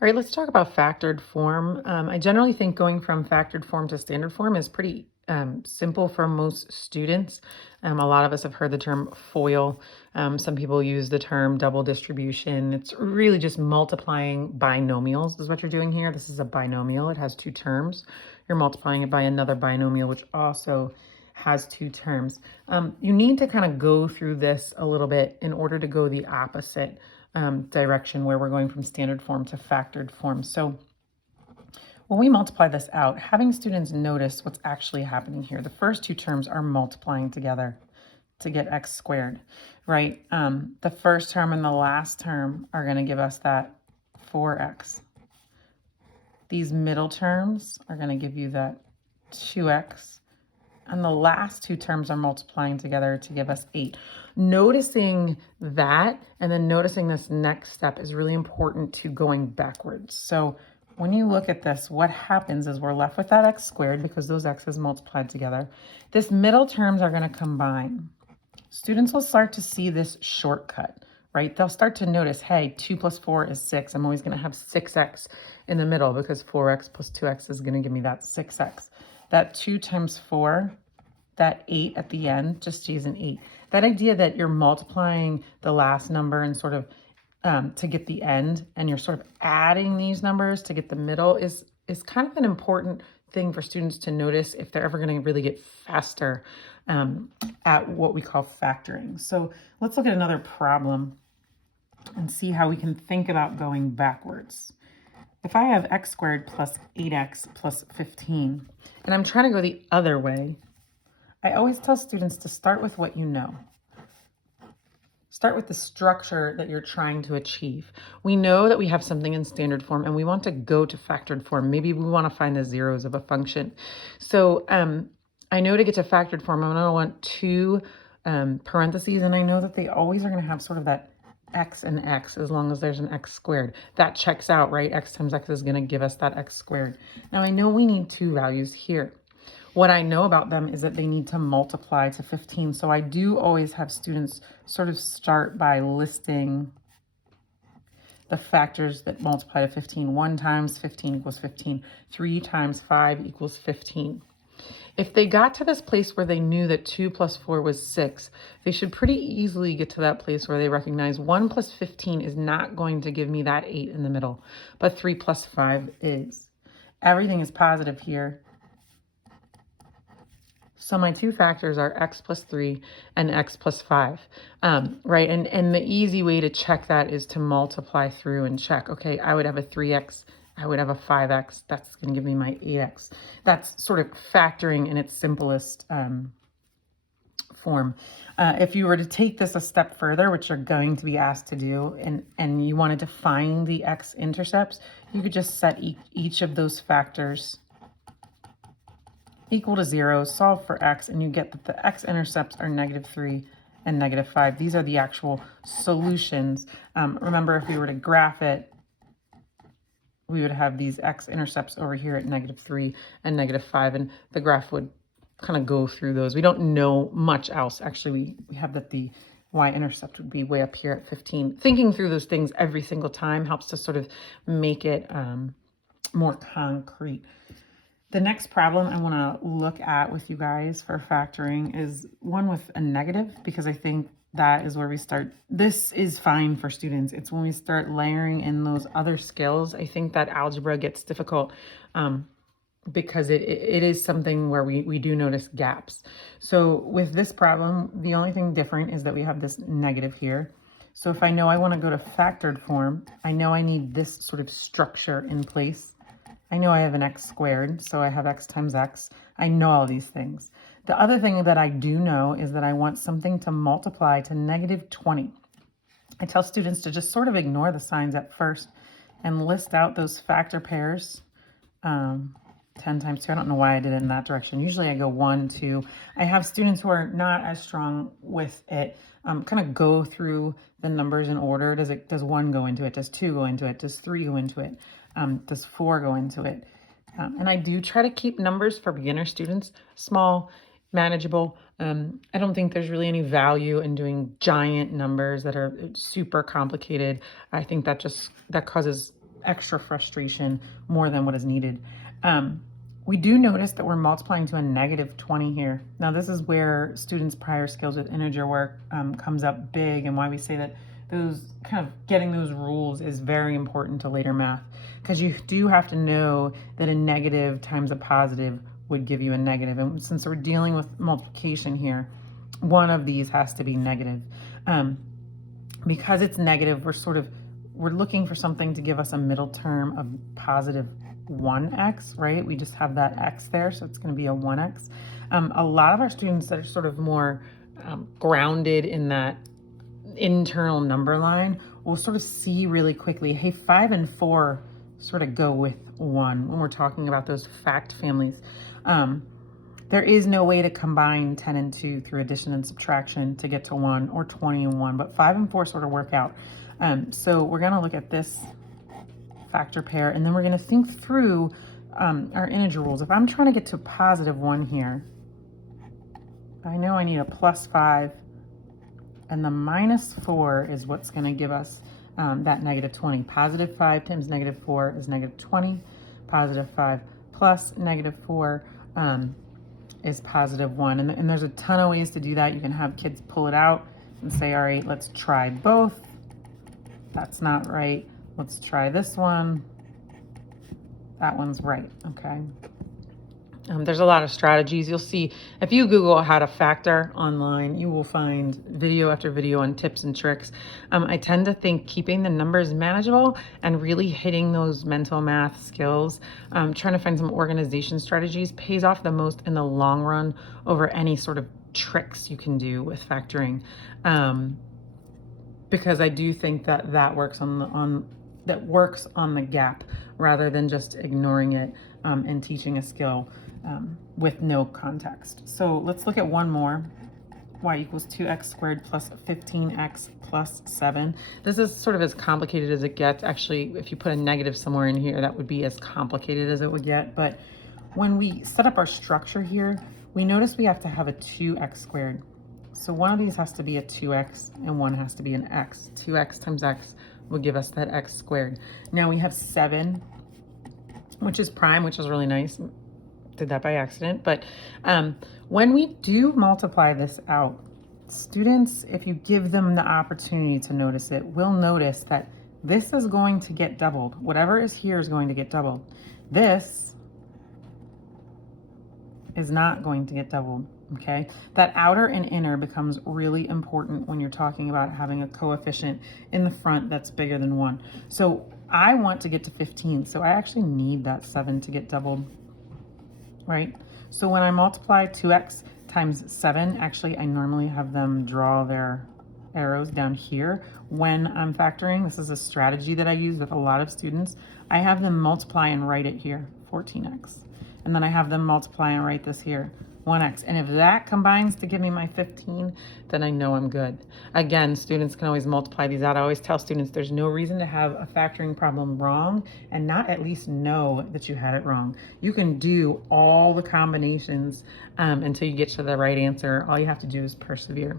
All right, let's talk about factored form. I generally think going from factored form to standard form is pretty simple for most students. A lot of us have heard the term FOIL. Some people use the term double distribution. It's really just multiplying binomials is what you're doing here. This is a binomial. It has two terms. You're multiplying it by another binomial, which also has two terms. You need to kind of go through this a little bit in order to go the opposite direction where we're going from standard form to factored form. So when we multiply this out, having students notice what's actually happening here. The first two terms are multiplying together to get x squared, right? The first term and the last term are going to give us that 4x. These middle terms are going to give you that 2x. And the last two terms are multiplying together to give us 8. Noticing that and then noticing this next step is really important to going backwards. So when you look at this, what happens is we're left with that x squared because those x's multiplied together. This middle terms are going to combine. Students will start to see this shortcut, right? They'll start to notice, hey, 2 plus 4 is 6. I'm always going to have 6x in the middle because 4x plus 2x is going to give me that 6x. That 2 times 4, that 8 at the end, just use an 8. That idea that you're multiplying the last number and sort of to get the end, and you're sort of adding these numbers to get the middle is kind of an important thing for students to notice if they're ever going to really get faster at what we call factoring. So let's look at another problem and see how we can think about going backwards. If I have x squared plus 8x plus 15, and I'm trying to go the other way, I always tell students to start with what you know. Start with the structure that you're trying to achieve. We know that we have something in standard form and we want to go to factored form. Maybe we want to find the zeros of a function. So I know to get to factored form, I'm going to want two parentheses, and I know that they always are going to have sort of that x and x as long as there's an x squared. That checks out, right? X times x is going to give us that x squared. Now I know we need two values here. What I know about them is that they need to multiply to 15. So I do always have students sort of start by listing the factors that multiply to 15. 1 times 15 equals 15. 3 times 5 equals 15. If they got to this place where they knew that 2 plus 4 was 6, they should pretty easily get to that place where they recognize 1 plus 15 is not going to give me that 8 in the middle, but 3 plus 5 is. Everything is positive here. So my two factors are x plus 3 and x plus 5, right? And the easy way to check that is to multiply through and check, okay, I would have a 3x, I would have a 5x, that's going to give me my 8x. That's sort of factoring in its simplest form. If you were to take this a step further, which you're going to be asked to do, and you wanted to find the x-intercepts, you could just set each of those factors equal to 0, solve for x, and you get that the x-intercepts are -3 and -5. These are the actual solutions. Remember, if we were to graph it, we would have these x-intercepts over here at -3 and -5, and the graph would kind of go through those. We don't know much else. Actually, we have that the y-intercept would be way up here at 15. Thinking through those things every single time helps to sort of make it more concrete. The next problem I want to look at with you guys for factoring is one with a negative, because I think that is where we start. This is fine for students. It's when we start layering in those other skills, I think that algebra gets difficult because it is something where we do notice gaps. So with this problem, the only thing different is that we have this negative here. So if I know I want to go to factored form, I know I need this sort of structure in place. I know I have an x squared, so I have x times x. I know all these things. The other thing that I do know is that I want something to multiply to -20. I tell students to just sort of ignore the signs at first and list out those factor pairs. 10 times 2, I don't know why I did it in that direction. Usually I go 1, 2. I have students who are not as strong with it kind of go through the numbers in order. Does 1 go into it? Does 2 go into it? Does 3 go into it? Does 4 go into it? And I do try to keep numbers for beginner students small, manageable. I don't think there's really any value in doing giant numbers that are super complicated. I think that causes extra frustration more than what is needed. We do notice that we're multiplying to a negative 20 here. Now this is where students' prior skills with integer work comes up big, and why we say that those kind of getting those rules is very important to later math, because you do have to know that a negative times a positive would give you a negative. And since we're dealing with multiplication here, one of these has to be negative. Because it's negative, we're looking for something to give us a middle term of positive 1x, right? We just have that x there, so it's going to be a 1x. A lot of our students that are sort of more grounded in that internal number line will sort of see really quickly, hey, 5 and 4 sort of go with 1 when we're talking about those fact families. There is no way to combine 10 and 2 through addition and subtraction to get to 1, or 20 and 1, but 5 and 4 sort of work out. So we're going to look at this factor pair, and then we're going to think through our integer rules. If I'm trying to get to positive 1 here, I know I need a plus 5, and the minus 4 is what's going to give us that negative 20. Positive 5 times negative 4 is negative 20. Positive 5 plus negative 4 is positive 1. And there's a ton of ways to do that. You can have kids pull it out and say, all right, let's try both. That's not right. Let's try this one. That one's right, okay? There's a lot of strategies. You'll see, if you Google how to factor online, you will find video after video on tips and tricks. I tend to think keeping the numbers manageable and really hitting those mental math skills, trying to find some organization strategies pays off the most in the long run over any sort of tricks you can do with factoring. Because I do think that that works on the gap rather than just ignoring it and teaching a skill with no context. So let's look at one more. Y equals 2x squared plus 15x plus 7. This is sort of as complicated as it gets. Actually, if you put a negative somewhere in here, that would be as complicated as it would get. But when we set up our structure here, we notice we have to have a 2x squared. So one of these has to be a 2x and one has to be an x. 2x times x will give us that x squared. Now we have 7, which is prime, which is really nice. Did that by accident. But when we do multiply this out, students, if you give them the opportunity to notice it, will notice that this is going to get doubled. Whatever is here is going to get doubled. This is not going to get doubled. Okay, that outer and inner becomes really important when you're talking about having a coefficient in the front that's bigger than 1. So I want to get to 15, so I actually need that 7 to get doubled, right? So when I multiply 2x times 7, actually I normally have them draw their arrows down here when I'm factoring. This is a strategy that I use with a lot of students. I have them multiply and write it here, 14x. And then I have them multiply and write this here, 1x. And if that combines to give me my 15, then I know I'm good. Again, students can always multiply these out. I always tell students there's no reason to have a factoring problem wrong and not at least know that you had it wrong. You can do all the combinations until you get to the right answer. All you have to do is persevere.